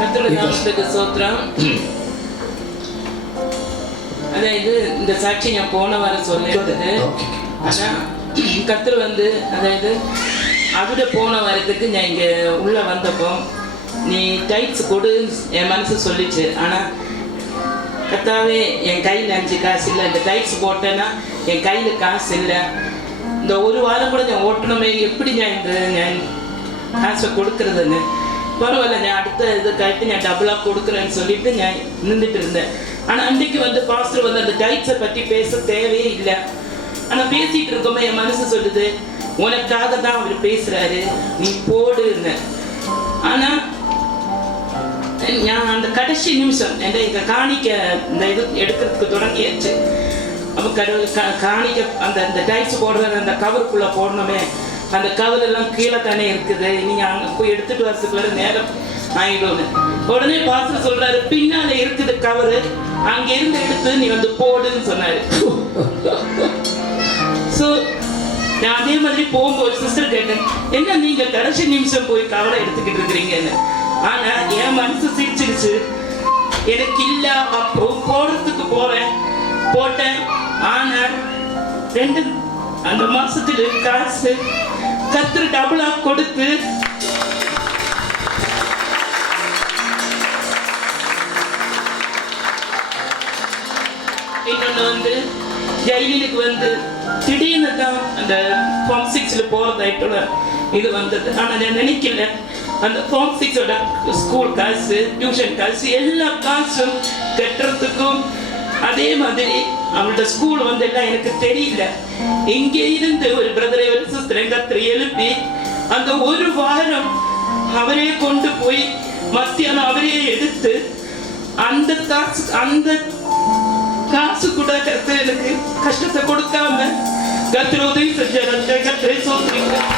கர்த்தருடைய நாமத்துக்கு ஸ்தோத்திரம். அதாவது இந்த சாட்சி நான் போன வாரம் சொல்லியிருந்தது. ஆனா கர்த்தர் அதாவது அதோட போன வாரத்துக்கு நான் இங்க உள்ள வந்தப்போ நீ டைட்ஸ் கொடு என் மனசு சொல்லிச்சு. ஆனா கர்த்தாவே என் கையில் 5 காசு இல்லை, இந்த டைட்ஸ் போட்டேன்னா என் கையில காசு இல்லை. இந்த ஒரு வாரம் கூட நான் ஓட்டணுமே, எப்படி நான் காசை கொடுக்கறதுன்னு. பரவாயில்ல, நான் அடுத்த இது கழித்து நான் டபுளாக கொடுக்குறேன்னு சொல்லிட்டு நான் நின்றுட்டு இருந்தேன். ஆனால் அன்றைக்கு பாஸ்டர் அந்த டைட்ஸை பற்றி பேச தேவையே இல்லை. ஆனால் பேசிகிட்டு இருக்கோமே என் மனசு சொல்லுது, உனக்காக தான் அவர் பேசுகிறாரு, நீ போடுன்னு. ஆனால் நான் அந்த கடைசி நிமிஷம் எங்கள் காணிக்க இந்த இது எடுக்கிறதுக்கு தொடங்கியாச்சு. அப்போ காணிக்க அந்த டைட்ஸ் போடுற அந்த கவருக்குள்ளே போடணுமே, அந்த கவர் எல்லாம் கீழே தானே இருக்குது, நீங்க அங்க போய் எடுத்துட்டு வரதுக்குள்ள நேரம் ஆயிடும்னு. உடனே பாஸ்டர் சொல்றாரு, பின்னால இருக்குது கவரு, அங்க இருந்து எடுத்து நீ போடுன்னு சொன்னாரு. சோ நான் அதே மாதிரி போகும்போது சிஸ்டர் கேட்டேன், என்ன நீங்க கடைசி நிமிஷம் போய் கவரை எடுத்துக்கிட்டு இருக்கிறீங்கன்னு. ஆனா என் மனசு சிரிச்சிருச்சு. எனக்கு இல்ல, அப்போ போடுறதுக்கு போட்டேன். ஆனா அந்த மாசத்துல காசு கர்த்தர் டபுளா கொடுத்து இன்னொன்னு ஜெயிலுக்கு திடீர்னு தான் அந்த ஃபார்ம் 6ல போறதாயிட்டோட இது வந்தது. ஆனா நான் நினைக்கல, அந்த ஃபார்ம் 6ஓட ஸ்கூல் காசு, டியூஷன் காசு, எல்லா காசும் கட்டுறதுக்கும் அதே மாதிரி அவங்களோட ஸ்கூல் எல்லாம் எனக்கு தெரியல. இங்கே இருந்து ஒரு பிரதரை ஒரு சிஸ்டரை கர்த்தர் எழுப்பி அந்த ஒரு வாரம் அவரே கொண்டு போய் மத்தியானம் அவரே எடுத்து அந்த காசு கூட கர்த்தர் எனக்கு கஷ்டத்தை கொடுக்காம கர்த்தர் உதவி செஞ்சார். கர்த்தரை சோத்திரிக்கிறேன்.